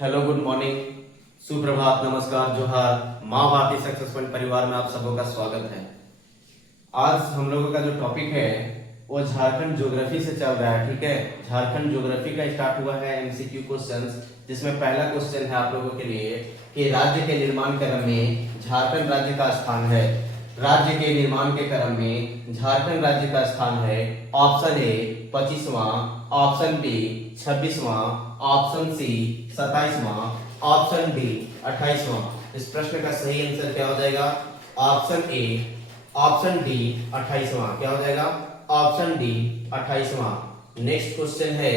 Hello, good morning, सुप्रभात, नमस्कार, जोहार। माँ भारती सक्सेस पॉइंट परिवार में आप सबों का स्वागत है। आज हम लोगों का जो टॉपिक है वो झारखंड ज्योग्राफी से चल रहा है। ठीक है, झारखंड ज्योग्राफी का स्टार्ट हुआ है एमसीक्यू क्वेश्चंस, जिसमें पहला क्वेश्चन है आप लोगों के लिए कि राज्य के निर्माण क्रम में झारखंड राज्य का स्थान है। राज्य के निर्माण के क्रम में झारखंड राज्य का स्थान है। ऑप्शन ए 25वां, ऑप्शन बी 26वां, ऑप्शन सी 27वां, ऑप्शन डी 28वां। इस प्रश्न का सही आंसर क्या हो जाएगा? ऑप्शन ए, ऑप्शन डी 28वां। क्या हो जाएगा? ऑप्शन डी 28वां। नेक्स्ट क्वेश्चन है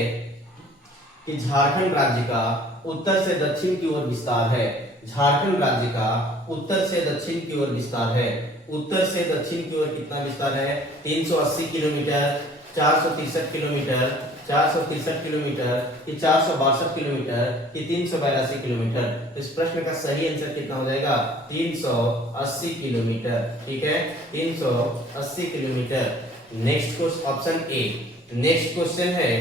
कि झारखंड राज्य का उत्तर से दक्षिण की ओर विस्तार है। झारखंड राज्य का उत्तर से दक्षिण की ओर विस्तार है। उत्तर से दक्षिण की ओर कितना विस्तार है? 380 किलोमीटर, 463 किलोमीटर, 463 किलोमीटर कि 462 किलोमीटर कि 382 किलोमीटर। इस प्रश्न का सही आंसर कितना हो जाएगा? 380 किलोमीटर। ठीक है, 380 kilometre. Next question, option A. Next question है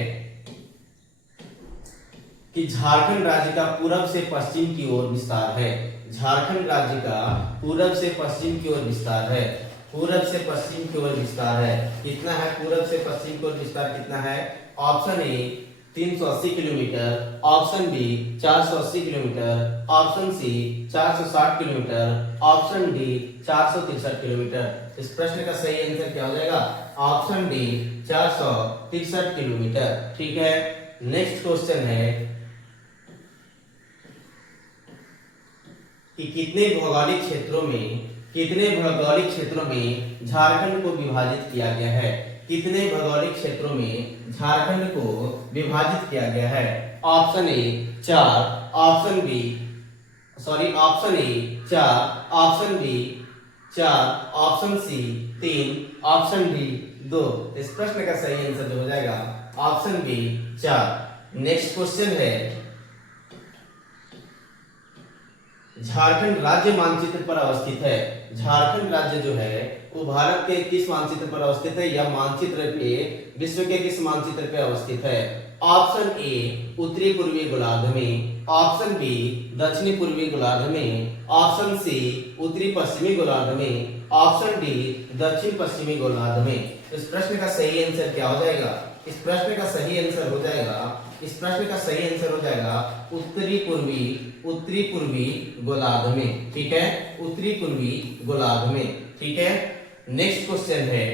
कि झारखंड राज्य का पूरब से पश्चिम की ओर विस्तार है। झारखंड राज्य का पूरब से पश्चिम की ओर विस्तार है। पूरब से पश्चिम की ओर विस्तार है। कितना है पूरब से पश्चिम की ओर विस्तार? कितना है? Option A 380 kilometre, option B 480 kilometre, option C 460 kilometre, option D 463 kilometre. इस प्रश्न का सही आंसर क्या हो जाएगा? Option D 463 kilometre. ठीक है, नेक्स्ट क्वेश्चन है कि कितने भौगोलिक क्षेत्रों में झारखंड को विभाजित किया गया है। कितने भौगोलिक क्षेत्रों में झारखंड को विभाजित किया गया है? Option A 4, option B option A 4, option B 4, option C 3, option D 2। इस प्रश्न का सही आंसर जो हो जाएगा ऑप्शन बी 4। नेक्स्ट क्वेश्चन है, झारखंड राज्य मानचित्र पर अवस्थित है। झारखंड राज्य जो है वो भारत के किस मानचित्र पर अवस्थित है, या मानचित्र पे विश्व के किस मानचित्र पे अवस्थित है? ऑप्शन ए उत्तरी पूर्वी गोलार्ध में, ऑप्शन बी दक्षिणी पूर्वी गोलार्ध में, ऑप्शन सी उत्तरी पश्चिमी गोलार्ध में, ऑप्शन डी दक्षिण पश्चिमी गोलार्ध में। इस प्रश्न का सही आंसर क्या हो जाएगा? इस प्रश्न का सही आंसर हो जाएगा उत्तरी पूर्वी गोलार्ध में। ठीक है, उत्तरी पूर्वी गोलार्ध में। ठीक है, नेक्स्ट क्वेश्चन है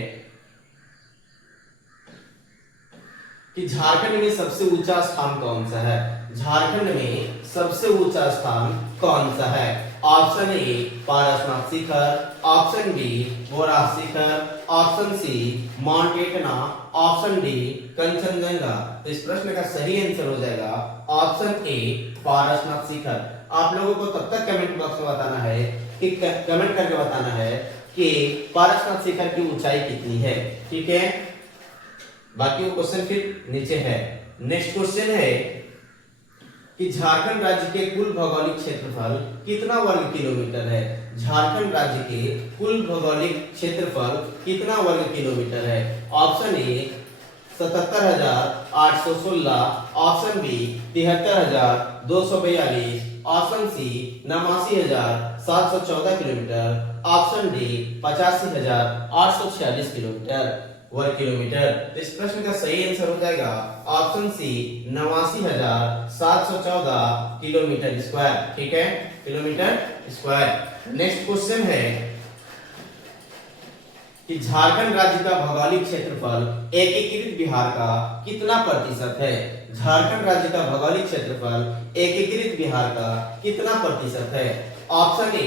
कि झारखंड में सबसे ऊंचा स्थान कौन सा है? झारखंड में सबसे ऊंचा स्थान कौन सा है? Option A Parasnath Shikhar, option B Bora Shikhar, option C mount Etna, option D Kanchenjunga. तो इस प्रश्न का सही आंसर हो जाएगा ऑप्शन ए पारसनाथ शिखर। आप लोगों को तब तक कमेंट बॉक्स में बताना है कि कमेंट करके बताना है कि पारसनाथ शिखर की ऊंचाई कितनी है। ठीक है, बाकी वो क्वेश्चन फिर नीचे है। नेक्स्ट क्वेश्चन है कि झारखंड राज्य के कुल भौगोलिक क्षेत्रफल कितना वर्ग किलोमीटर है? झारखंड राज्य के कुल भौगोलिक क्षेत्रफल कितना वर्ग किलोमीटर है? Option A 77,816, option B 73,242, option C 89,714 kilometre, option D 85,846 kilometre वर्ग किलोमीटर। तो इस प्रश्न का सही आंसर हो जाएगा ऑप्शन सी 89,714 किलोमीटर स्क्वायर। ठीक है, किलोमीटर स्क्वायर। नेक्स्ट क्वेश्चन है कि झारखंड राज्य का भौगोलिक क्षेत्रफल एकीकृत बिहार का कितना प्रतिशत है? झारखंड राज्य का भौगोलिक क्षेत्रफल एकीकृत बिहार का कितना प्रतिशत है? Option A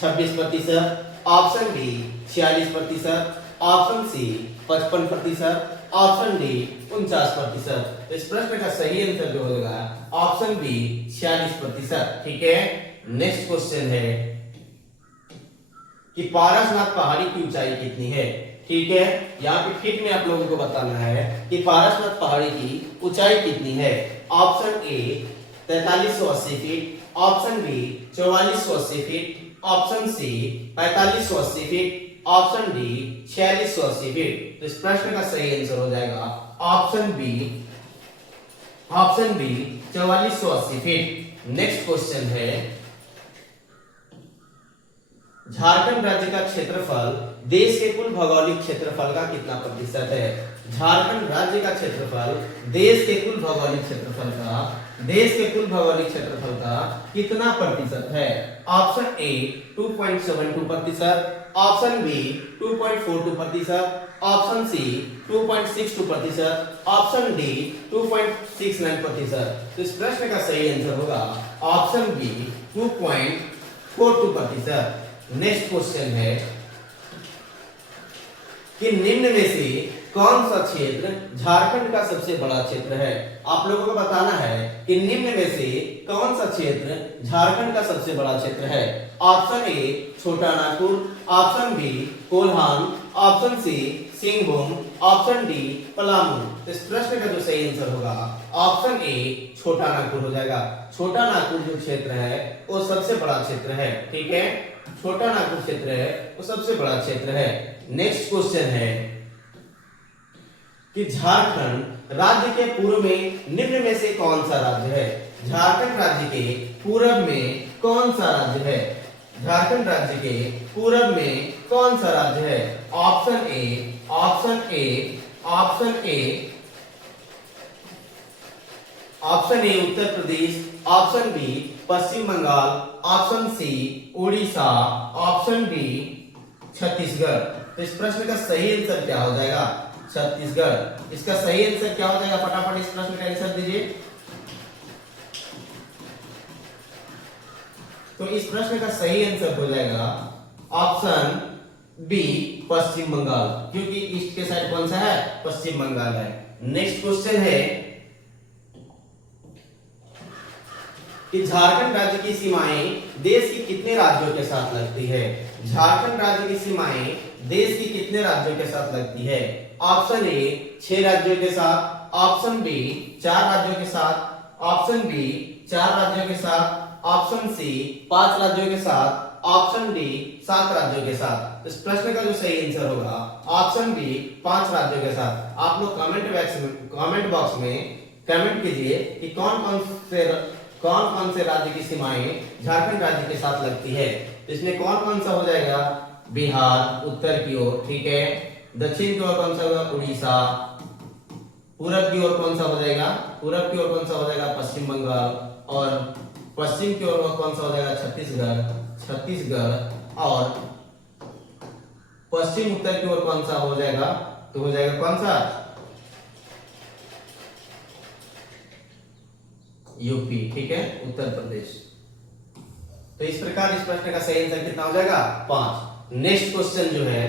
26%, option B 46%, option C 55%, option D 49%। इस प्रश्न का सही आंसर जो होगा ऑप्शन बी 46%। ठीक है, नेक्स्ट क्वेश्चन है कि पारसनाथ पहाड़ी की ऊंचाई कितनी है? ठीक है, यहाँ पे फिट में आप लोगों को बताना है कि पारसनाथ पहाड़ी की ऊंचाई कितनी है। Option A 4380 feet, option B 4480 feet, option C 4580 feet, option D 4680 feet. तो इस प्रश्न का सही आंसर हो जाएगा option B 4480 feet. Next question है, झारखंड राज्य का क्षेत्रफल देश के कुल भौगोलिक क्षेत्रफल का कितना प्रतिशत है? झारखंड राज्य का क्षेत्रफल देश के कुल भौगोलिक क्षेत्रफल का कितना प्रतिशत है? ऑप्शन ए 2.72 प्रतिशत, ऑप्शन बी 2.42 प्रतिशत, ऑप्शन सी 2.62 प्रतिशत, ऑप्शन डी 2.69 प्रतिशत। तो इस प्रश्न का सही आंसर होगा ऑप्शन बी 2.42 प्रतिशत। नेक्स्ट क्वेश्चन है कि निम्न में से कौन सा क्षेत्र झारखंड का सबसे बड़ा क्षेत्र है? आप लोगों को बताना है कि निम्न में से कौन सा क्षेत्र झारखंड का सबसे बड़ा क्षेत्र है। Option A Chota Nagpur, option B Kolhan, option C Singhbhum, option D Palamu. इस प्रश्न का जो सही आंसर होगा ऑप्शन ए छोटा नागपुर हो जाएगा। छोटा नागपुर जो क्षेत्र है वो सबसे बड़ा क्षेत्र है, ठीक है। छोटा नागपुर क्षेत्र है वो सबसे बड़ा क्षेत्र है। नेक्स्ट क्वेश्चन है कि झारखंड राज्य के पूर्व में निम्न में से कौन सा राज्य है? झारखंड राज्य के पूर्व में कौन सा राज्य है? झारखंड राज्य के पूर्व में कौन सा राज्य है? Option A, option A, option A, option A Uttar Pradesh, option B Paschim Bangal, option C Orissa, option D Chhattisgarh. तो इस प्रश्न का सही आंसर क्या हो जाएगा? छत्तीसगढ़। इसका सही आंसर क्या हो जाएगा? फटाफट इस प्रश्न का आंसर दीजिए। तो इस प्रश्न का सही आंसर हो जाएगा ऑप्शन बी पश्चिम बंगाल, क्योंकि ईस्ट के साइड कौन सा है? पश्चिम बंगाल है। नेक्स्ट क्वेश्चन है कि झारखंड राज्य की सीमाएं देश के कितने राज्यों के साथ लगती है? झारखंड राज्य की सीमाएं देश की कितने राज्यों के साथ लगती है? ऑप्शन ए 6 राज्यों के साथ, ऑप्शन बी 4 राज्यों के साथ, ऑप्शन बी 4 राज्यों के साथ, ऑप्शन सी 5 राज्यों के साथ, ऑप्शन डी 7 राज्यों के साथ। इस प्रश्न का जो सही आंसर होगा ऑप्शन बी 5 राज्यों के साथ। आप लोग कमेंट बॉक्स में कमेंट कीजिए कि कौन कौन से राज्य की सीमाएं झारखंड राज्य के साथ लगती है। तो इसमें कौन कौन सा हो जाएगा? बिहार उत्तर की ओर, ठीक है। दक्षिण की ओर कौन सा होगा? उड़ीसा। पूरब की ओर कौन सा हो जाएगा? पूरब की ओर कौन सा हो जाएगा? पश्चिम बंगाल। और पश्चिम की ओर कौन सा हो जाएगा? छत्तीसगढ़। और पश्चिम उत्तर की ओर कौन सा हो जाएगा? तो हो जाएगा कौन सा? यूपी, ठीक है, उत्तर प्रदेश। तो इस प्रकार इस प्रश्न का सही आंसर कितना हो जाएगा? 5। नेक्स्ट क्वेश्चन जो है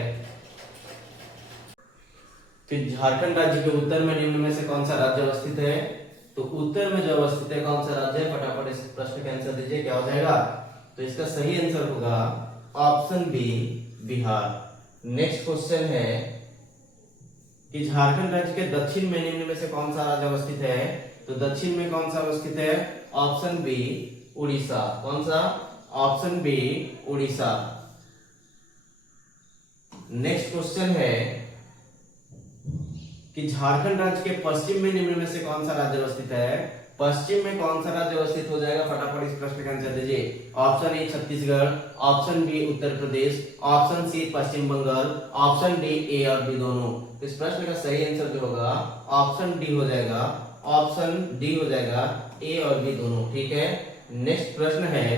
कि झारखंड राज्य के उत्तर में निम्न में से कौन सा राज्य अवस्थित है? तो उत्तर में जो अवस्थित है कौन सा राज्य है? फटाफट इस प्रश्न का आंसर दीजिए, क्या हो जाएगा? तो इसका सही आंसर होगा option B Bihar. Next question है कि झारखंड राज्य के दक्षिण में निम्न में से कौन सा राज्य अवस्थित है? तो दक्षिण में कौन सा अवस्थित है? Option B Orissa. कौन सा? Option B Orissa. Next question है कि झारखंड राज्य के पश्चिम में निम्न में से कौन सा राज्य अवस्थित है? पश्चिम में कौन सा राज्य अवस्थित हो जाएगा? फटाफट इस प्रश्न का आंसर दीजिए। Option A Chhattisgarh, option B Uttar Pradesh, option C Paschim Bangal, option D A और बी दोनों। इस प्रश्न का सही आंसर जो होगा ऑप्शन डी हो जाएगा, ऑप्शन डी हो जाएगा, ए और बी दोनों, ठीक है। नेक्स्ट प्रश्न है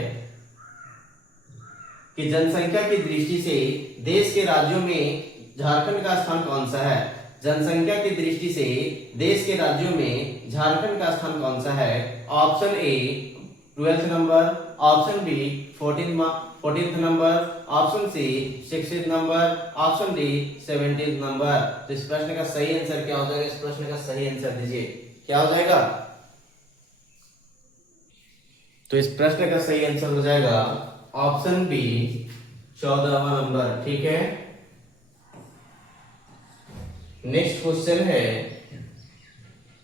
कि जनसंख्या की दृष्टि से देश के राज्यों में झारखंड का स्थान कौन सा है? जनसंख्या की दृष्टि से देश के राज्यों में झारखंड का स्थान कौन सा है? Option A 12th number, option B 14th number, option C 16th number, option D 17th number. तो इस प्रश्न का सही आंसर क्या हो जाएगा? इस प्रश्न का सही आंसर दीजिए, क्या हो जाएगा? तो इस प्रश्न का सही आंसर हो जाएगा ऑप्शन बी 14वां नंबर, ठीक है। नेक्स्ट क्वेश्चन है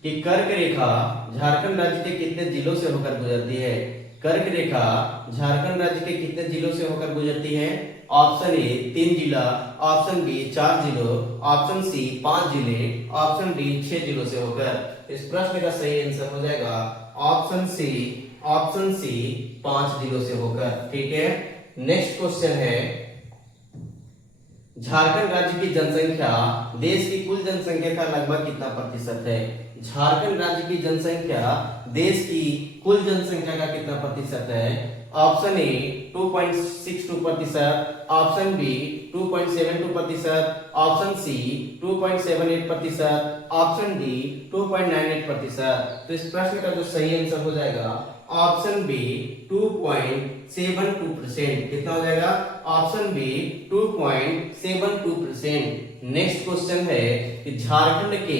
कि कर्क रेखा झारखंड राज्य के कितने जिलों से होकर गुजरती है? कर्क रेखा झारखंड राज्य के कितने जिलों से होकर गुजरती है? ऑप्शन ए 3 जिला, ऑप्शन बी 4 जिलों, ऑप्शन सी 5 जिले, ऑप्शन डी 6 जिलों से होकर। इस प्रश्न का सही आंसर हो जाएगा ऑप्शन सी ऑप्शन सी 5 जिलों से होकर। ठीक है, नेक्स्ट क्वेश्चन है, झारखंड राज्य की जनसंख्या देश की कुल जनसंख्या का लगभग कितना प्रतिशत है? झारखंड राज्य की जनसंख्या देश की कुल जनसंख्या का कितना प्रतिशत है? Option A 2.62%, option B 2.72%, option C 2.78%, option D 2.98%। तो इस प्रश्न का जो सही आंसर हो जाएगा ऑप्शन बी 2.72%। कितना हो जाएगा? Option B 2.72%। नेक्स्ट क्वेश्चन है कि झारखंड के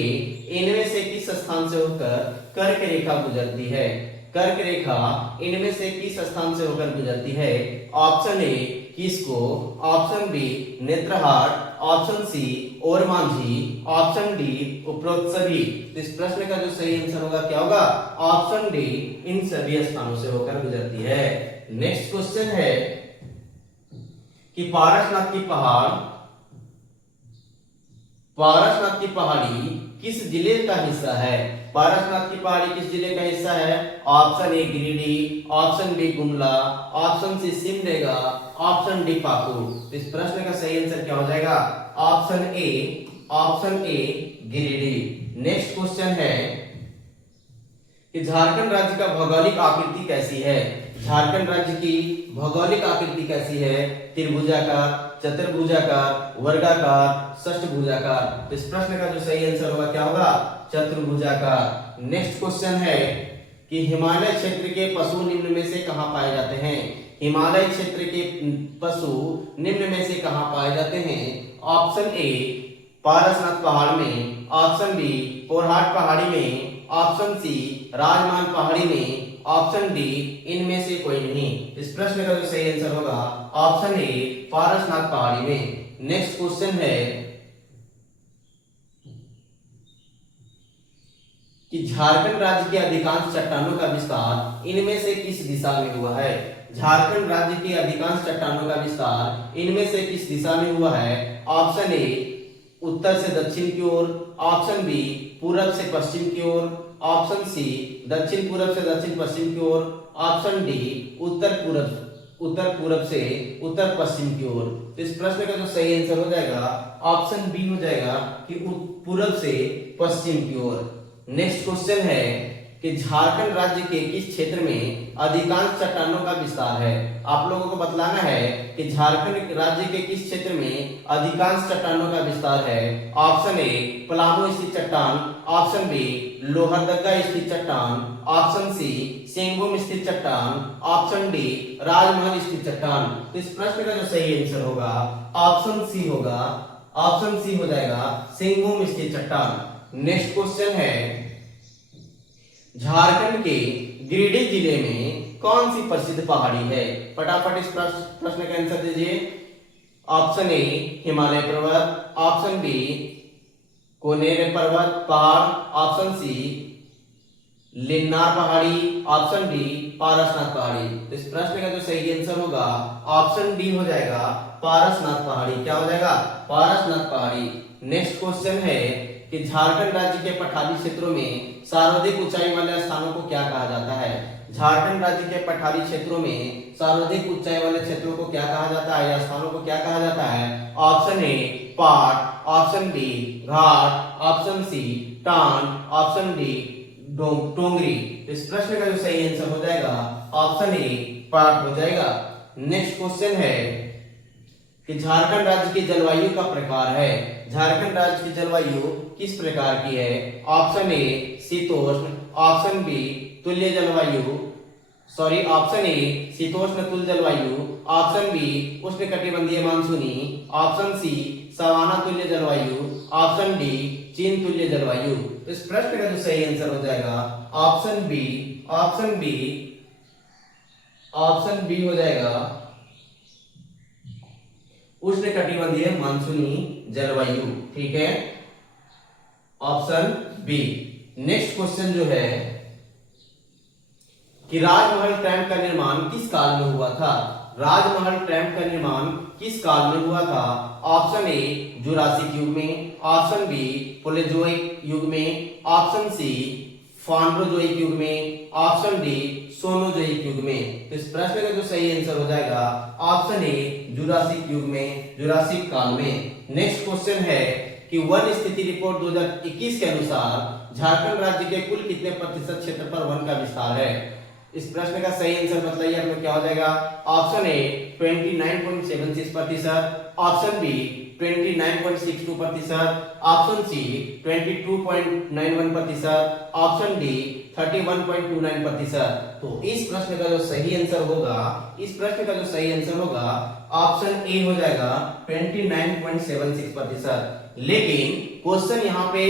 इनमें से किस स्थान से होकर कर्क रेखा गुजरती है? कर्क रेखा इनमें से किस स्थान से होकर गुजरती है? ऑप्शन ए किसको, option B Netarhat, option C Ormanjhi, option D उपरोक्त सभी। तो इस प्रश्न का जो सही आंसर होगा क्या होगा? ऑप्शन डी इन सभी स्थानों से होकर गुजरती है। नेक्स्ट क्वेश्चन है कि पारसनाथ की पहाड़ी किस जिले का हिस्सा है? पारसनाथ की पहाड़ी किस जिले का हिस्सा है? Option A Giridih, option B Gumla, option C Simdega, option D Pakur. तो इस प्रश्न का सही आंसर क्या हो जाएगा? Option A Giridih. Next question है कि झारखंड राज्य का भौगोलिक आकृति कैसी है? झारखंड राज्य की भौगोलिक आकृति कैसी है? त्रिभुजाकार, चतुर्भुजाकार, वर्गाकार, षष्ठभुजाकार। तो इस प्रश्न का जो सही आंसर होगा क्या होगा? चतुर्भुजाकार। नेक्स्ट क्वेश्चन है कि हिमालय क्षेत्र के पशु निम्न में से कहां पाए जाते हैं? हिमालय क्षेत्र के पशु निम्न में से कहां पाए जाते हैं? ऑप्शन ए पारसनाथ पहाड़ में, ऑप्शन बी कोरहाट पहाड़ी में, ऑप्शन सी राजमान पहाड़ी में, ऑप्शन डी इनमें से कोई नहीं। इस प्रश्न का जो सही आंसर होगा ऑप्शन ए पारसनाथ पहाड़ी में। नेक्स्ट क्वेश्चन है कि झारखंड राज्य के अधिकांश चट्टानों का विस्तार इनमें से किस दिशा में हुआ है? झारखंड राज्य के अधिकांश चट्टानों का विस्तार इनमें से किस दिशा में हुआ है? ऑप्शन ए उत्तर से दक्षिण की ओर, ऑप्शन बी पूरब से पश्चिम की ओर, ऑप्शन सी दक्षिण पूरब से दक्षिण पश्चिम की ओर, ऑप्शन डी उत्तर पूरब से उत्तर पश्चिम की ओर। तो इस प्रश्न का जो सही आंसर हो जाएगा ऑप्शन बी हो जाएगा कि पूरब से पश्चिम की ओर। नेक्स्ट क्वेश्चन है कि झारखंड राज्य के किस क्षेत्र में अधिकांश चट्टानों का विस्तार है? आप लोगों को बतलाना है कि झारखंड राज्य के किस क्षेत्र में अधिकांश चट्टानों का विस्तार है। ऑप्शन ए पलामू स्थित चट्टान, ऑप्शन बी लोहरदगा स्थित चट्टान, ऑप्शन सी सिंहभूम स्थित चट्टान, ऑप्शन डी राजमहल स्थित चट्टान। तो इस प्रश्न का जो सही आंसर होगा ऑप्शन सी होगा, ऑप्शन सी हो जाएगा सिंहभूम स्थित चट्टान। नेक्स्ट क्वेश्चन है झारखंड के गिरिडीह जिले में कौन सी प्रसिद्ध पहाड़ी है? फटाफट इस प्रश्न का आंसर दीजिए। ऑप्शन ए हिमालय पर्वत, ऑप्शन बी कोनेर पर्वत पहाड़, ऑप्शन सी लिन्नार पहाड़ी, ऑप्शन डी पारसनाथ पहाड़ी। तो इस प्रश्न का जो सही आंसर होगा ऑप्शन डी हो जाएगा पारसनाथ पहाड़ी। क्या हो जाएगा? पारसनाथ पहाड़ी। नेक्स्ट क्वेश्चन है कि झारखंड राज्य के पठारी क्षेत्रों में सर्वाधिक ऊंचाई वाले स्थानों को क्या कहा जाता है? झारखंड राज्य के पठारी क्षेत्रों में सर्वाधिक ऊंचाई वाले क्षेत्रों को क्या कहा जाता है या स्थानों को क्या कहा जाता है? ऑप्शन ए पाट, ऑप्शन बी घाट, ऑप्शन सी टांड, ऑप्शन डी टोंगरी। इस प्रश्न का जो सही आंसर हो जाएगा ऑप्शन ए पाट हो जाएगा। नेक्स्ट क्वेश्चन है कि झारखंड राज्य की जलवायु का प्रकार है। झारखंड राज्य की जलवायु किस प्रकार की है? ऑप्शन ए शीतोष्ण, ऑप्शन बी तुल्य जलवायु, ऑप्शन ए शीतोष्ण तुल्य जलवायु, ऑप्शन बी उष्णकटिबंधीय मानसूनी, ऑप्शन सी सवाना तुल्य जलवायु, ऑप्शन डी चीन तुल्य जलवायु। तो इस प्रश्न का जो सही आंसर हो जाएगा option B, option B, option B हो जाएगा उष्णकटिबंधीय मानसूनी जलवायु। ठीक है, ऑप्शन बी। नेक्स्ट क्वेश्चन जो है कि राजमहल ट्रैम्प का निर्माण किस काल में हुआ था? राजमहल ट्रैम्प का निर्माण किस काल में हुआ था? ऑप्शन ए जुरासिक युग में, ऑप्शन बी प्लेजोइक युग में, ऑप्शन सी फांड्रोजोइक युग में, ऑप्शन डी सोनोजोइक युग में। तो इस प्रश्न का जो सही आंसर हो जाएगा ऑप्शन ए जुरासिक युग में, जुरासिक काल में। नेक्स्ट क्वेश्चन है कि वन स्थिति रिपोर्ट 2021 के अनुसार झारखंड राज्य के कुल कितने प्रतिशत क्षेत्रफल वन का विस्तार है। इस प्रश्न का सही आंसर बताइए आप लोग, क्या हो जाएगा। Option A 29.76%, option B 29.62%, option C 22.91%, option D 31.29%। तो इस प्रश्न का जो सही आंसर होगा, इस प्रश्न का जो सही आंसर होगा ऑप्शन ए हो जाएगा 29.76%। लेकिन क्वेश्चन यहाँ पे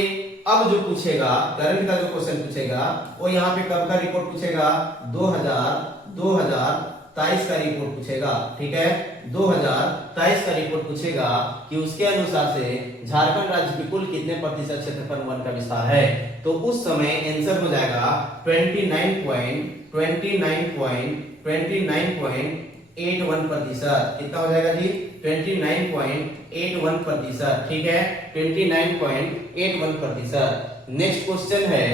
अब जो पूछेगा, करंट का जो क्वेश्चन पूछेगा वो यहाँ पे कब का रिपोर्ट पूछेगा, 2023 का रिपोर्ट पूछेगा। ठीक है, 2023 का रिपोर्ट पूछेगा कि उसके अनुसार से झारखंड राज्य की कुल कितने प्रतिशत क्षेत्रफल वन का विस्तार है। तो उस समय आंसर हो जाएगा 29.81%। कितना हो जाएगा जी, 29.81%। ठीक है, 29.81%। नेक्स्ट क्वेश्चन है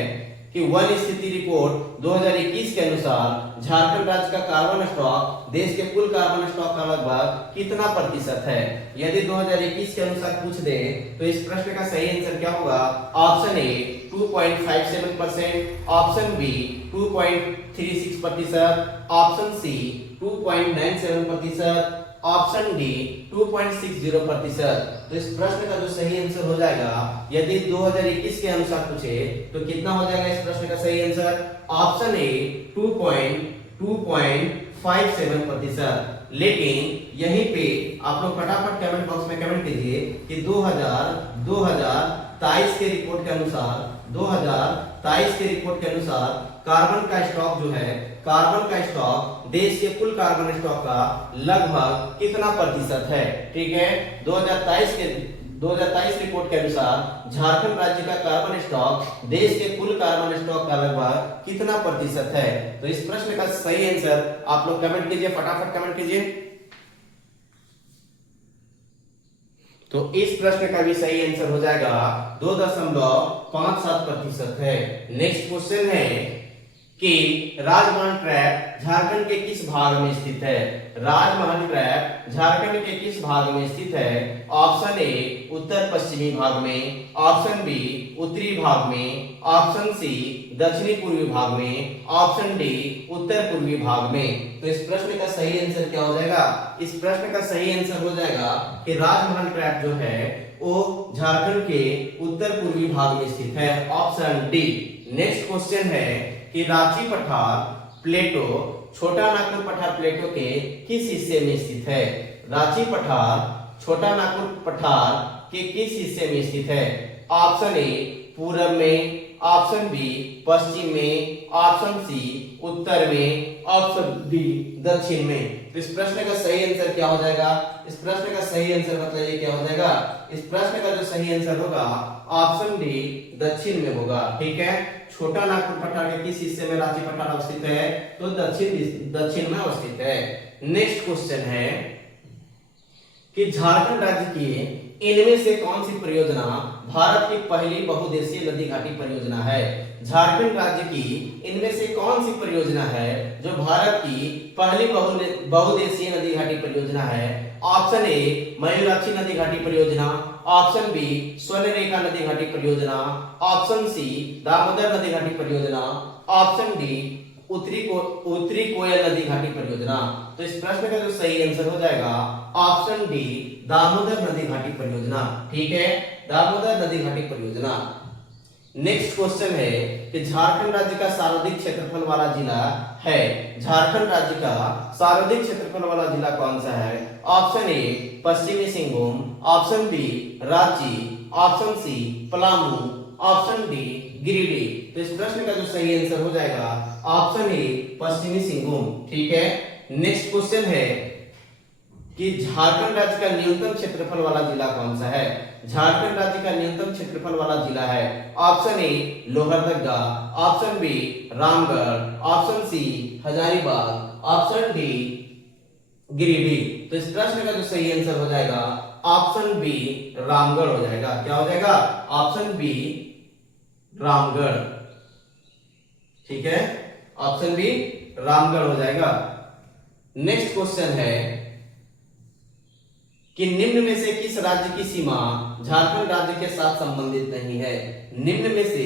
कि वन स्थिति रिपोर्ट 2021 के अनुसार झारखंड राज्य का कार्बन स्टॉक देश के कुल कार्बन स्टॉक का लगभग कितना प्रतिशत है। यदि 2021 के अनुसार पूछ दे तो इस प्रश्न का सही आंसर क्या होगा। Option A 2.57%, option B 2.36%, option C 2.97%, option D 2.60%। तो इस प्रश्न का जो सही आंसर हो जाएगा, यदि 2021 के अनुसार पूछे तो कितना हो जाएगा इस प्रश्न का सही आंसर। Option A 2.57%। लेकिन यहीं पे आप लोग फटाफट कमेंट बॉक्स में कमेंट कीजिए कि 2023 के रिपोर्ट के अनुसार, 2023 के रिपोर्ट के अनुसार कार्बन का स्टॉक जो है, कार्बन का स्टॉक देश के कुल कार्बन स्टॉक का लगभग कितना प्रतिशत है। ठीक है, 2023 रिपोर्ट के अनुसार झारखंड राज्य का कार्बन स्टॉक देश के कुल कार्बन स्टॉक का लगभग कितना प्रतिशत है। तो इस प्रश्न का सही आंसर आप लोग कमेंट कीजिए, फटाफट कमेंट कीजिए। तो इस प्रश्न का भी सही आंसर हो जाएगा 2.57% है। नेक्स्ट क्वेश्चन है कि राजमहल ट्रैप झारखंड के किस भाग में स्थित है। राजमहल ट्रैप झारखंड के किस भाग में स्थित है। ऑप्शन ए उत्तर पश्चिमी भाग में, ऑप्शन बी उत्तरी भाग में, ऑप्शन सी दक्षिणी पूर्वी भाग में, ऑप्शन डी उत्तर पूर्वी भाग में। तो इस प्रश्न का सही आंसर क्या हो जाएगा। इस प्रश्न का सही आंसर हो जाएगा कि राजमहल ट्रैप जो है वो झारखंड के उत्तर पूर्वी भाग में स्थित है, ऑप्शन डी। नेक्स्ट क्वेश्चन है कि रांची पठार प्लेटो छोटा नागपुर पठार प्लेटो के किस हिस्से में स्थित है। रांची पठार छोटा नागपुर पठार के किस हिस्से में स्थित है। ऑप्शन ए पूरब में, ऑप्शन बी पश्चिम में, ऑप्शन सी उत्तर में, ऑप्शन डी दक्षिण में। तो इस प्रश्न का सही आंसर क्या हो जाएगा। इस प्रश्न का सही आंसर बताइए क्या हो जाएगा। इस प्रश्न का जो सही आंसर होगा ऑप्शन डी दक्षिण में होगा। ठीक है, छोटा नागपुर पठार के किस हिस्से में रांची पठार अवस्थित है, तो दक्षिण में अवस्थित है। नेक्स्ट क्वेश्चन है कि झारखंड राज्य की इनमें से कौन सी परियोजना भारत की पहली बहुउद्देशीय नदी घाटी परियोजना है। झारखंड राज्य की इनमें से कौन सी परियोजना है जो भारत की पहली बहुउद्देशीय नदी घाटी परियोजना है। ऑप्शन ए मयूराक्षी नदी घाटी परियोजना, ऑप्शन बी स्वर्णरेखा नदी घाटी परियोजना, ऑप्शन सी दामोदर नदी घाटी परियोजना, ऑप्शन डी उत्तरी कोयल नदी घाटी परियोजना। तो इस प्रश्न का जो सही आंसर हो जाएगा ऑप्शन डी दामोदर नदी घाटी परियोजना। ठीक है, दामोदर नदी घाटी परियोजना। नेक्स्ट क्वेश्चन है कि झारखंड राज्य का सर्वाधिक क्षेत्रफल वाला जिला है। झारखंड राज्य का सर्वाधिक क्षेत्रफल वाला जिला कौन सा है। ऑप्शन ए पश्चिमी Singhbhum, option B Ranchi, option C Palamu, option D Giridih. तो इस प्रश्न का जो सही आंसर हो जाएगा ऑप्शन ए पश्चिमी सिंहभूम। ठीक है, नेक्स्ट क्वेश्चन है कि झारखंड राज्य का न्यूनतम क्षेत्रफल वाला जिला कौन सा है। झारखंड राज्य का न्यूनतम क्षेत्रफल वाला जिला है। Option A Lohardaga, option B Ramgarh, option C Hazaribagh, option D Giridih. तो इस प्रश्न का जो सही आंसर हो जाएगा ऑप्शन बी रामगढ़ हो जाएगा। क्या हो जाएगा, ऑप्शन बी रामगढ़। ठीक है, ऑप्शन बी रामगढ़ हो जाएगा। नेक्स्ट क्वेश्चन है कि निम्न में से किस राज्य की सीमा झारखंड राज्य के साथ संबंधित नहीं है। निम्न में से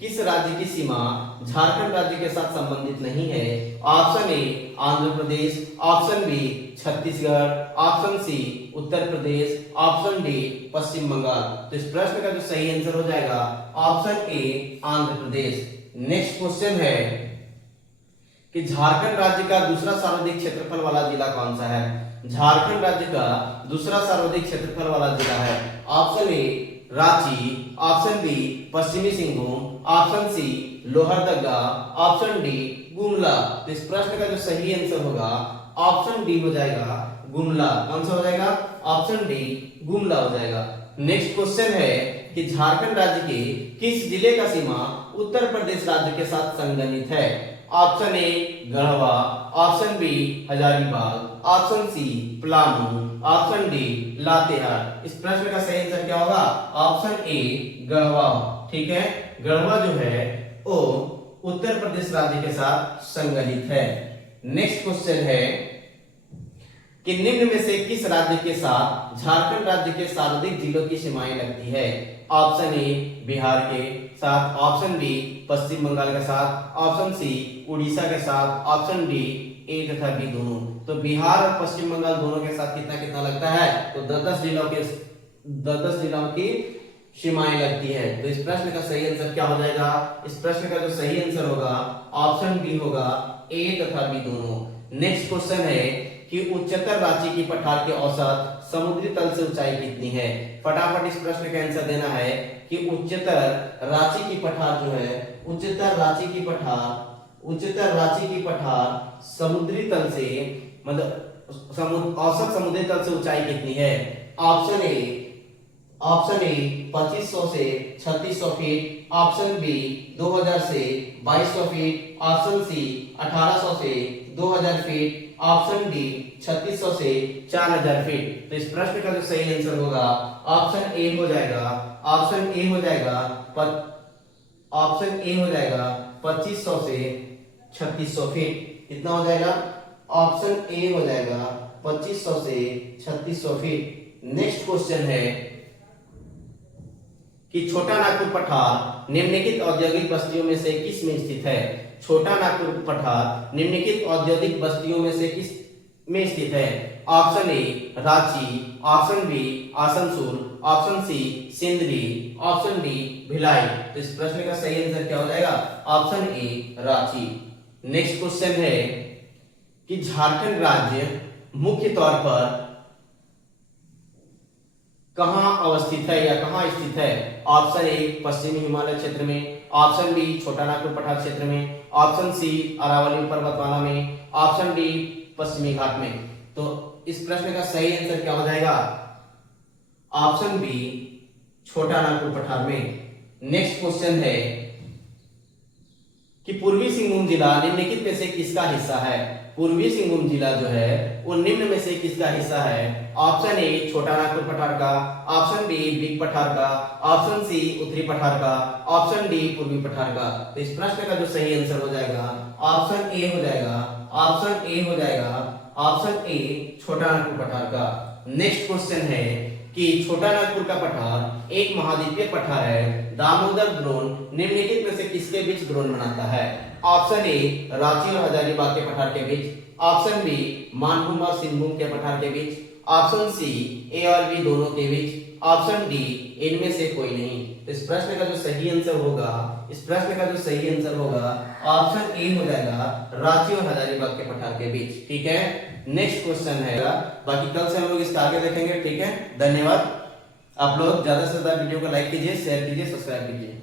किस राज्य की सीमा झारखंड राज्य के साथ संबंधित नहीं है। Option A Andhra Pradesh, option B Chhattisgarh, option C Uttar Pradesh, option D Paschim Bengal. तो इस प्रश्न का जो सही आंसर हो जाएगा option A Andhra Pradesh. Next question है कि झारखंड राज्य का दूसरा सर्वाधिक क्षेत्रफल वाला जिला कौन सा है। झारखंड राज्य का दूसरा सर्वाधिक क्षेत्रफल वाला जिला है। Option A Ranchi, option B Paschimi Singhbhum, option C Lohardaga, option D Gumla. तो इस प्रश्न का जो सही आंसर होगा ऑप्शन डी हो जाएगा गुमला। कौन सा हो जाएगा, ऑप्शन डी गुमला हो जाएगा। नेक्स्ट क्वेश्चन है कि झारखंड राज्य के किस जिले का सीमा उत्तर प्रदेश राज्य के साथ संगठित है। Option A Garhwa, option B Hazaribagh, option C Palamu, option D Latehar. इस प्रश्न का सही आंसर क्या होगा, ऑप्शन ए गढ़वा। ठीक है, गढ़वा जो है वो उत्तर प्रदेश राज्य के साथ संगठित है। नेक्स्ट क्वेश्चन है कि निम्न में से किस राज्य के साथ झारखंड राज्य के सर्वाधिक जिलों की सीमाएं लगती है। ऑप्शन ए बिहार के साथ, ऑप्शन बी पश्चिम बंगाल के साथ, ऑप्शन सी उड़ीसा के साथ, ऑप्शन डी ए तथा बी दोनों। तो बिहार और पश्चिम बंगाल दोनों के साथ कितना कितना लगता है, तो 10-10 जिलों की सीमाएं लगती है। तो इस प्रश्न का सही आंसर क्या हो जाएगा, इस प्रश्न का जो सही आंसर होगा ऑप्शन बी होगा ए तथा बी दोनों। नेक्स्ट क्वेश्चन है कि उच्चतर रांची की पठार के औसत समुद्री तल से ऊंचाई कितनी है। फटाफट इस प्रश्न का आंसर देना है कि उच्चतर रांची की पठार जो है, उच्चतर रांची की पठार समुद्री तल से मतलब औसत समुद्री तल से ऊंचाई कितनी है। ऑप्शन ए 2500 से 3600 फीट, ऑप्शन बी 2000 से 2200 फीट, ऑप्शन सी 1800 से 2000 फीट, ऑप्शन डी 3600 से 4000 फीट। तो इस प्रश्न का जो सही आंसर होगा ऑप्शन ए हो जाएगा, ऑप्शन ए हो जाएगा 2500 से 3600 फीट। कितना हो जाएगा, ऑप्शन ए हो जाएगा 2500 से 3600 फीट। नेक्स्ट क्वेश्चन है कि छोटा नागपुर पठार निम्नलिखित औद्योगिक बस्तियों में से किस में स्थित है। छोटा नागपुर पठार निम्नलिखित औद्योगिक बस्तियों में से किस में स्थित है। Option A Ranchi, option B Asansol, option C Sindri, option D Bhilai. तो इस प्रश्न का सही आंसर क्या हो जाएगा, option A Ranchi. Next question है कि झारखंड राज्य मुख्य तौर पर कहां अवस्थित है या कहां स्थित है। ऑप्शन ए पश्चिमी हिमालय क्षेत्र में, ऑप्शन बी छोटा नागपुर पठार क्षेत्र में, ऑप्शन सी अरावली पर्वतमाला में, ऑप्शन डी पश्चिमी घाट में। तो इस प्रश्न का सही आंसर क्या हो जाएगा, ऑप्शन बी छोटा नागपुर पठार में। नेक्स्ट क्वेश्चन है कि पूर्वी सिंहभूम जिला निम्नलिखित में से किसका हिस्सा है। पूर्वी सिंहभूम जिला जो है वो निम्न में से किसका हिस्सा है। ऑप्शन ए छोटा नागपुर पठार का, ऑप्शन बी बिग पठार का, ऑप्शन सी उत्तरी पठार का, ऑप्शन डी पूर्वी पठार का। तो इस प्रश्न का जो सही आंसर हो जाएगा ऑप्शन ए हो जाएगा, ऑप्शन ए हो जाएगा, ऑप्शन ए छोटा नागपुर पठार का। नेक्स्ट क्वेश्चन है कि छोटा नागपुर का पठार एक महाद्वीपीय पठार है। दामोदर द्रोण निम्नलिखित में से किसके बीच द्रोण बनाता है। ऑप्शन ए रांची और हजारीबाग के पठार के बीच, ऑप्शन बी मानभूम और सिंहभूम के पठार के बीच, ऑप्शन सी ए और बी दोनों के बीच, ऑप्शन डी इनमें से कोई नहीं। तो इस प्रश्न का जो सही आंसर होगा, इस प्रश्न का जो सही आंसर होगा ऑप्शन ए हो जाएगा रांची और हजारीबाग के पठार के बीच। ठीक है, नेक्स्ट क्वेश्चन है, बाकी कल से हम लोग इसका आगे देखेंगे। ठीक है, धन्यवाद। आप लोग ज्यादा से ज्यादा वीडियो को लाइक कीजिए, शेयर कीजिए, सब्सक्राइब कीजिए।